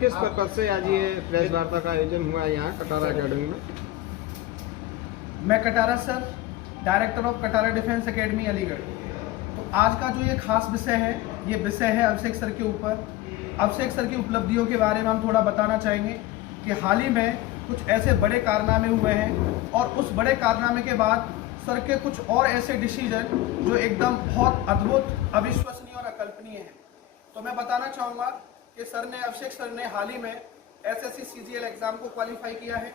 किस पर्पज से आज ये प्रेस वार्ता का आयोजन हुआ है यहाँ कटारा अकेडमी में? मैं Katara sir, director of Katara defence academy Aligarh. तो आज का जो ये खास विषय है, ये विषय है अभिषेक सर के ऊपर। अभिषेक सर की उपलब्धियों के बारे में हम थोड़ा बताना चाहेंगे कि हाल ही में कुछ ऐसे बड़े कारनामे हुए हैं और उस बड़े कारनामे के बाद सर के कुछ और ऐसे डिसीजन जो एकदम बहुत अद्भुत, अविश्वसनीय और अकल्पनीय हैं। तो मैं बताना चाहूँगा कि अभिषेक सर ने हाल ही में एसएससी सीजीएल एग्ज़ाम को क्वालिफाई किया है,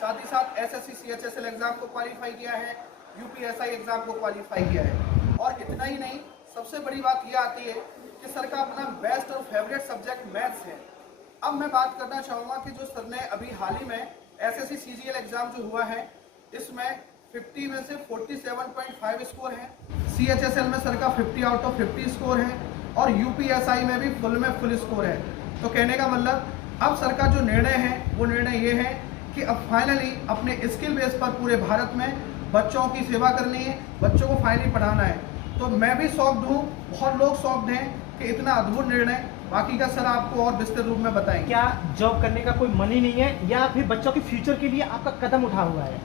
साथ ही साथ एसएससी सीएचएसएल एग्ज़ाम को क्वालिफाई किया है, यूपीएसआई एग्ज़ाम को क्वालिफाई किया है। और इतना ही नहीं, सबसे बड़ी बात यह आती है कि सर का अपना बेस्ट और फेवरेट सब्जेक्ट मैथ्स है। अब मैं बात करना चाहूँगा कि जो सर ने अभी हाल ही में एसएससी सीजीएल एग्ज़ाम जो हुआ है, इसमें 50 में से 47.5 स्कोर है, सीएचएसएल में सर का 50 आउट ऑफ 50 स्कोर है और यूपीएसआई में भी फुल स्कोर है। तो कहने का मतलब अब सर का जो निर्णय है वो निर्णय ये है कि अब फाइनली अपने स्किल बेस पर पूरे भारत में बच्चों की सेवा करनी है, बच्चों को फाइनली पढ़ाना है। तो मैं भी शॉक्ड हूँ, बहुत लोग शॉक्ड हैं कि इतना अद्भुत निर्णय। बाकी का सर आपको और विस्तृत रूप में बताएंगे। क्या जॉब करने का कोई मन ही नहीं है या फिर बच्चों के फ्यूचर के लिए आपका कदम उठा हुआ है?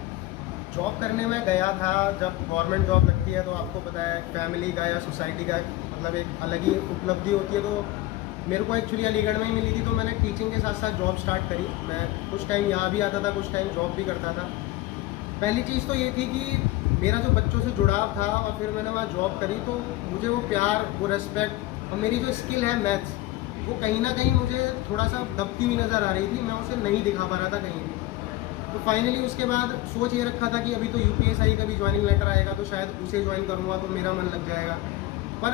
जॉब करने में गया था, जब गवर्नमेंट जॉब लगती है तो आपको पता है फैमिली का या सोसाइटी का मतलब एक अलग ही उपलब्धि होती है। तो मेरे को एक्चुअली अलीगढ़ में ही मिली थी, तो मैंने टीचिंग के साथ साथ जॉब स्टार्ट करी। मैं कुछ टाइम यहाँ भी आता था, कुछ टाइम जॉब भी करता था। पहली चीज़ तो ये थी कि मेरा जो बच्चों से जुड़ाव था और फिर मैंने वहाँ जॉब करी तो मुझे वो प्यार, वो रेस्पेक्ट और मेरी जो स्किल है मैथ्स, वो कहीं ना कहीं मुझे थोड़ा सा दबती हुई नज़र आ रही थी। मैं उसे नहीं दिखा पा रहा था कहीं भी। तो फाइनली उसके बाद सोच ये रखा था कि अभी तो यूपीएसआई का भी ज्वाइनिंग लेटर आएगा तो शायद उसे ज्वाइन करूँगा तो मेरा मन लग जाएगा। पर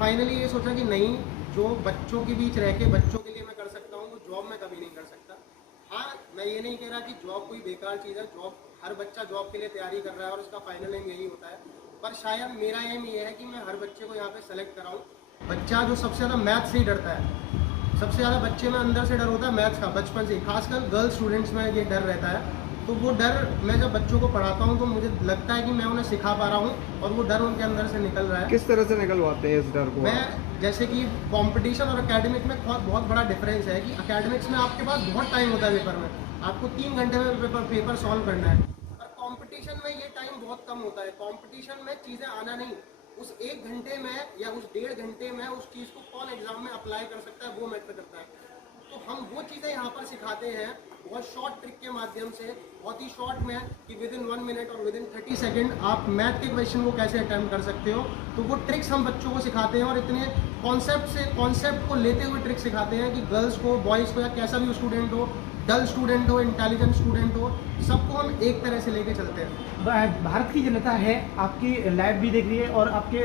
फाइनली ये सोचा कि नहीं, जो बच्चों के बीच रह के बच्चों के लिए मैं कर सकता हूँ वो जॉब में कभी नहीं कर सकता। हाँ, मैं ये नहीं कह रहा कि जॉब कोई बेकार चीज़ है। जॉब, हर बच्चा जॉब के लिए तैयारी कर रहा है और उसका फाइनल एम यही होता है। पर शायद मेरा एम ये है कि मैं हर बच्चे को यहाँ पे सेलेक्ट कराऊँ। बच्चा जो सबसे ज़्यादा मैथ्स से ही डरता है, सबसे ज़्यादा बच्चे में अंदर से डर होता है मैथ्स का, बचपन से, खासकर गर्ल्स स्टूडेंट्स में ये डर रहता है। तो वो डर मैं जब बच्चों को पढ़ाता हूँ तो मुझे लगता है कि मैं उन्हें सिखा पा रहा हूँ और वो डर उनके अंदर से निकल रहा है। किस तरह से निकलवाते हैं इस डर को? मैं जैसे कि कंपटीशन और एकेडमिक में बहुत बड़ा डिफरेंस है कि एकेडमिक्स में आपके पास बहुत टाइम होता है पेपर में, आपको 3 घंटे में पेपर सॉल्व करना है। और कंपटीशन में ये टाइम बहुत कम होता है। कंपटीशन में चीज़ें आना नहीं, उस 1 घंटे में या उस 1.5 घंटे में उस चीज़ को कौन एग्जाम में अप्लाई कर सकता है, वो मैटर करता है। तो हम वो चीज़ें यहाँ पर सिखाते हैं बहुत शॉर्ट ट्रिक के माध्यम से, बहुत ही शॉर्ट में, कि विद इन 1 मिनट और विद इन 30 सेकेंड आप मैथ के क्वेश्चन को कैसे अटैम्प्ट कर सकते हो। तो वो ट्रिक्स हम बच्चों को सिखाते हैं और इतने कॉन्सेप्ट को लेते हुए ट्रिक्स सिखाते हैं कि गर्ल्स को, बॉयज़ को या कैसा भी स्टूडेंट हो, डल स्टूडेंट हो, इंटेलिजेंट स्टूडेंट हो, सबको हम एक तरह से लेके चलते हैं। भारत की जनता है, आपकी लाइव भी देख रही है और आपके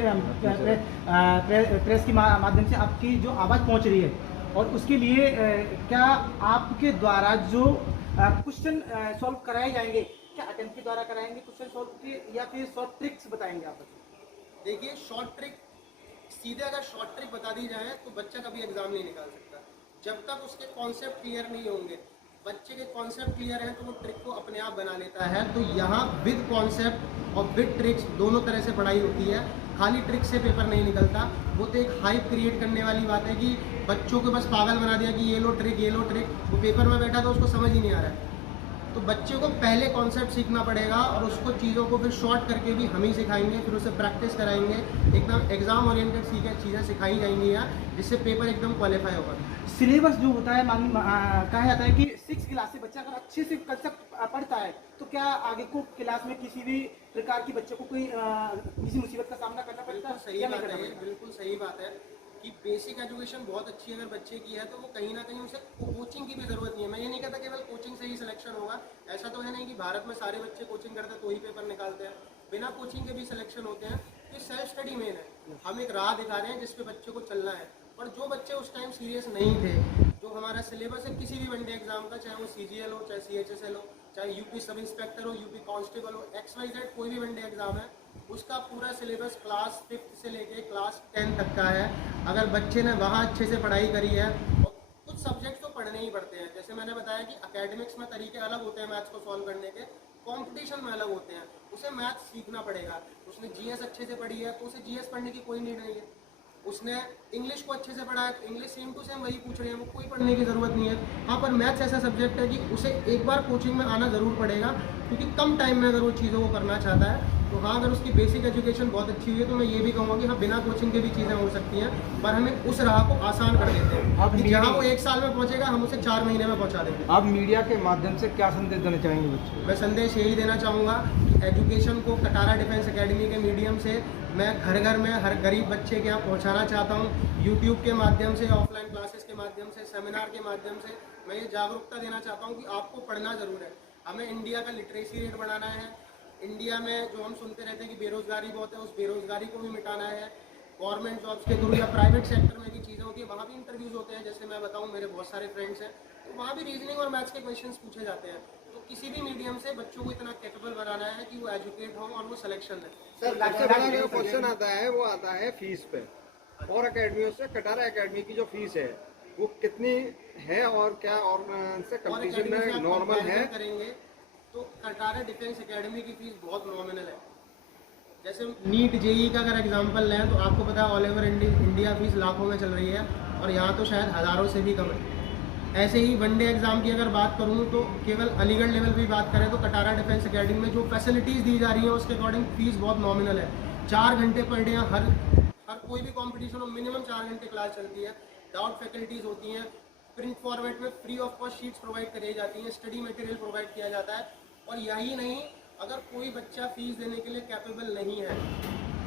प्रेस के माध्यम से आपकी जो आवाज़ पहुंच रही है, और उसके लिए क्या आपके द्वारा जो क्वेश्चन सॉल्व कराए जाएंगे, क्या अटेम्प्ट के द्वारा कराएंगे क्वेश्चन सॉल्व के, या फिर शॉर्ट ट्रिक्स बताएंगे आप? देखिए, शॉर्ट ट्रिक, सीधे अगर शॉर्ट ट्रिक बता दी जाए तो बच्चा कभी एग्जाम नहीं निकाल सकता जब तक उसके कॉन्सेप्ट क्लियर नहीं होंगे। बच्चे के कॉन्सेप्ट क्लियर हैं तो वो ट्रिक को अपने आप बना लेता है। तो यहाँ विद कॉन्सेप्ट और विद ट्रिक्स दोनों तरह से पढ़ाई होती है। खाली ट्रिक से पेपर नहीं निकलता। वो तो एक हाइप क्रिएट करने वाली बात है कि बच्चों को बस पागल बना दिया कि ये लो ट्रिक, ये लो ट्रिक। वो पेपर में बैठा तो उसको समझ ही नहीं आ रहा है। तो बच्चे को पहले कॉन्सेप्ट सीखना पड़ेगा और उसको चीज़ों को फिर शॉर्ट करके भी हम ही सिखाएंगे, फिर उसे प्रैक्टिस कराएंगे। एकदम एग्जाम ओरिएंटेड चीज़ें सिखाई जाएंगी यहाँ, जिससे पेपर एकदम क्वालिफाई होगा। सिलेबस जो होता है, कहा जाता है कि 6 क्लास से बच्चा अगर अच्छे से कंसेप्ट पढ़ता है तो क्या आगे को क्लास में किसी भी प्रकार की बच्चे को कोई किसी मुसीबत का सामना करना पड़ता है? सही बात है, बिल्कुल सही बात है कि बेसिक एजुकेशन बहुत अच्छी अगर बच्चे की है तो वो कहीं ना कहीं उसे कोचिंग की भी ज़रूरत नहीं है। मैं ये नहीं कहता केवल कोचिंग से ही सिलेक्शन होगा, ऐसा तो है नहीं कि भारत में सारे बच्चे कोचिंग करते हैं तो ही पेपर निकालते हैं। बिना कोचिंग के भी सिलेक्शन होते हैं। तो सेल्फ स्टडी मेन है। हम एक राह दिखा रहे हैं जिस पे बच्चे को चलना है। और जो बच्चे उस टाइम सीरियस नहीं थे, जो हमारा सिलेबस है किसी भी वनडे एग्जाम का, चाहे वो CGL हो, चाहे CHSL हो, चाहे यूपी सब इंस्पेक्टर हो, यूपी कांस्टेबल हो, XYZ कोई भी वनडे एग्जाम है, उसका पूरा सिलेबस क्लास 5th से लेके क्लास 10 तक का है। अगर बच्चे ने वहाँ अच्छे से पढ़ाई करी है, और कुछ सब्जेक्ट तो पढ़ने ही पड़ते हैं। जैसे मैंने बताया कि एकेडमिक्स में तरीके अलग होते हैं मैथ्स को सॉल्व करने के, कंपटीशन में अलग होते हैं। उसे मैथ्स सीखना पड़ेगा। उसने GS अच्छे से पढ़ी है तो उसे GS पढ़ने की कोई नीड नहीं है। उसने इंग्लिश को अच्छे से पढ़ा है तो इंग्लिश सेम टू सेम वही पूछ रहे हैं, वो कोई पढ़ने की ज़रूरत नहीं है। हाँ, पर मैथ्स ऐसा सब्जेक्ट है कि उसे एक बार कोचिंग में आना ज़रूर पड़ेगा, क्योंकि कम टाइम में अगर वो चीज़ों को करना चाहता है तो हाँ, अगर उसकी बेसिक एजुकेशन बहुत अच्छी हुई है तो मैं ये भी कहूँगा कि हाँ, बिना कोचिंग के भी चीज़ें हो सकती हैं, पर हमें उस राह को आसान कर देते हैं। अब कि जहाँ वो 1 साल में पहुँचेगा हम उसे 4 महीने में पहुँचा देंगे। आप मीडिया के माध्यम से क्या संदेश देना चाहेंगे बच्चों को? मैं संदेश यही देना चाहूँगा कि एजुकेशन को कटारा डिफेंस एकेडमी के मीडियम से मैं घर घर में हर गरीब बच्चे के यहाँ पहुँचाना चाहता हूँ। यूट्यूब के माध्यम से, ऑफलाइन क्लासेस के माध्यम से, सेमिनार के माध्यम से मैं ये जागरूकता देना चाहता हूँ कि आपको पढ़ना ज़रूर है। हमें इंडिया का लिटरेसी रेट बढ़ाना है। इंडिया में जो हम सुनते रहते हैं कि बेरोज़गारी बहुत है, उस बेरोज़गारी को भी मिटाना है। गवर्नमेंट जॉब्स के थ्रू या प्राइवेट सेक्टर में भी चीज़ें होती है, वहाँ भी इंटरव्यूज़ होते हैं। जैसे मैं बताऊँ, मेरे बहुत सारे फ्रेंड्स हैं, तो वहाँ भी रीजनिंग और मैथ्स के क्वेश्चंस पूछे जाते हैं। तो किसी भी मीडियम से बच्चों को इतना कैपेबल बनाना है कि वो एजुकेट हो और वो सिलेक्शन है। सर, सबसे बड़ा जो क्वेश्चन आता है वो आता है फीस पे। और एकेडमियों से कटारा एकेडमी की जो फीस है वो कितनी है और क्या और से और कंपटीशन academy से में आप नॉर्मल है? comparison करेंगे तो कटारा डिफेंस एकेडमी की फीस बहुत नॉमिनल है। जैसे नीट जेई का अगर एग्जांपल लें तो आपको पता है ऑल ओवर इंडिया फीस लाखों में चल रही है और यहाँ तो शायद हज़ारों से भी कम है। ऐसे ही वनडे एग्जाम की अगर बात करूँ तो केवल अलीगढ़ लेवल पे बात करें तो कटारा डिफेंस एकेडमी में जो फैसिलिटीज़ दी जा रही हैं उसके अकॉर्डिंग फीस बहुत नॉमिनल है। 4 घंटे पर डे हर कोई भी कॉम्पिटिशन हो मिनिमम 4 घंटे क्लास चलती है। डाउट फैकल्टीज़ होती हैं, प्रिंट फॉर्मेट में free of cost sheets provide कराई जाती हैं, स्टडी मटेरियल प्रोवाइड किया जाता है। और यही नहीं, अगर कोई बच्चा फीस देने के लिए कैपेबल नहीं है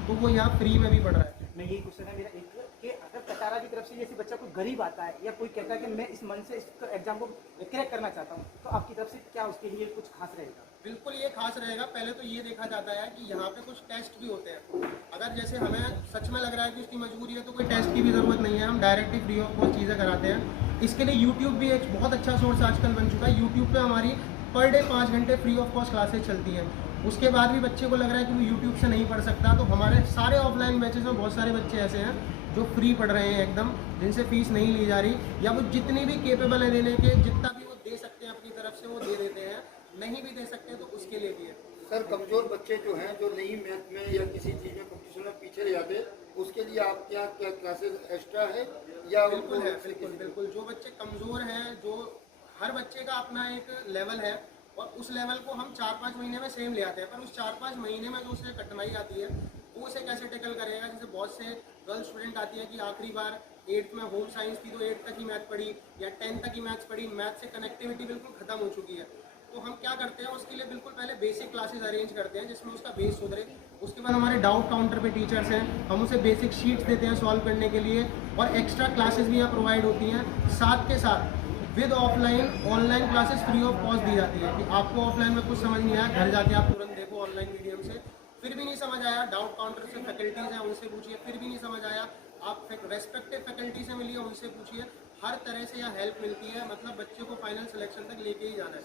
तो वो यहाँ फ्री में भी पढ़ रहा है। मैं यही क्वेश्चन है मेरा एक कि अगर कटारा की तरफ से जैसे बच्चा कोई गरीब आता है या कोई कहता है कि मैं इस मन से इस एग्जाम को क्रैक करना चाहता हूँ, तो आपकी तरफ से क्या उसके लिए कुछ खास रहेगा? बिल्कुल ये खास रहेगा। पहले तो ये देखा जाता है कि यहाँ पे कुछ टेस्ट भी होते हैं। अगर जैसे हमें सच में लग रहा है कि उसकी मजबूरी है तो कोई टेस्ट की भी ज़रूरत नहीं है, हम डायरेक्टली फ्री ऑफ कॉस्ट चीज़ें कराते हैं। इसके लिए यूट्यूब भी एक बहुत अच्छा सोर्स आजकल बन चुका है। यूट्यूब पे हमारी पर डे 5 घंटे फ्री ऑफ कॉस्ट क्लासेस चलती हैं। उसके बाद भी बच्चे को लग रहा है कि वो यूट्यूब से नहीं पढ़ सकता, तो हमारे सारे ऑफलाइन बैचेस में बहुत सारे बच्चे ऐसे हैं जो फ्री पढ़ रहे हैं एकदम, जिनसे फीस नहीं ली जा रही, या वो जितनी भी केपेबल है देने के, जितना भी वो दे सकते हैं अपनी तरफ से वो दे देते हैं। नहीं भी दे सकते तो उसके लिए भी है। सर, कमजोर बच्चे जो हैं, जो नहीं मैथ में या किसी चीज़ में कंपटीशन में पीछे रह जाते, उसके लिए आपके यहाँ क्या क्लासेस एक्स्ट्रा है या? बिल्कुल है, बिल्कुल। जो बच्चे कमज़ोर हैं, जो हर बच्चे का अपना एक लेवल है और उस लेवल को हम 4-5 महीने में सेम ले आते हैं, पर उस 4-5 महीने में जो उसे कठिनाई आती है वो उसे कैसे टैकल करेगा। जैसे बहुत से गर्ल स्टूडेंट आती है कि आखिरी बार 8th में होम साइंस थी तो 8th तक ही मैथ पढ़ी या 10th तक ही मैथ्स पढ़ी, मैथ से कनेक्टिविटी बिल्कुल ख़त्म हो चुकी है। तो हम क्या करते हैं, उसके लिए बिल्कुल पहले बेसिक क्लासेस अरेंज करते हैं जिसमें उसका बेस सुधरे। उसके बाद हमारे डाउट काउंटर पे टीचर्स हैं, हम उसे बेसिक शीट्स देते हैं सॉल्व करने के लिए, और एक्स्ट्रा क्लासेस भी यहाँ प्रोवाइड होती हैं। साथ के साथ with offline online classes free of cost दी जाती है कि आपको ऑफलाइन में कुछ समझ नहीं आया, घर जाके आप तुरंत देखो ऑनलाइन मीडियम से। फिर भी नहीं समझ आया, डाउट काउंटर से फैकल्टीज़ हैं उनसे पूछिए। फिर भी नहीं समझ आया, आप रेस्पेक्टिव फैकल्टी से मिलिए, उनसे पूछिए। हर तरह से यहाँ हेल्प मिलती है, मतलब बच्चे को फाइनल सिलेक्शन तक लेके ही जाना है।